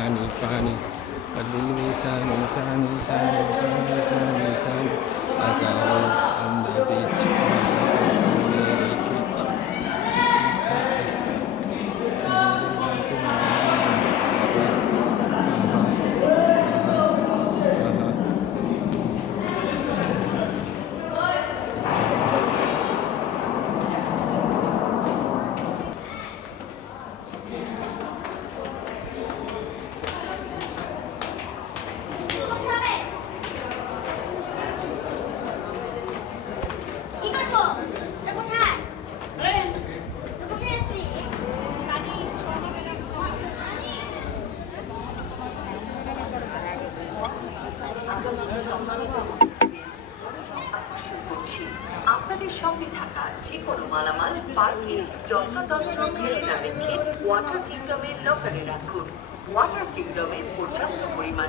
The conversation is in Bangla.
sani pani. Padini sani sani sani sani sani আপনাদের সঙ্গে থাকা যে কোনো মালামাল পার্কে যন্ত্রতন্ত্র ফেলে না রেখে ওয়াটার কিংডমের লকারে রাখুন। ওয়াটার কিংডমে পর্যাপ্ত পরিমাণ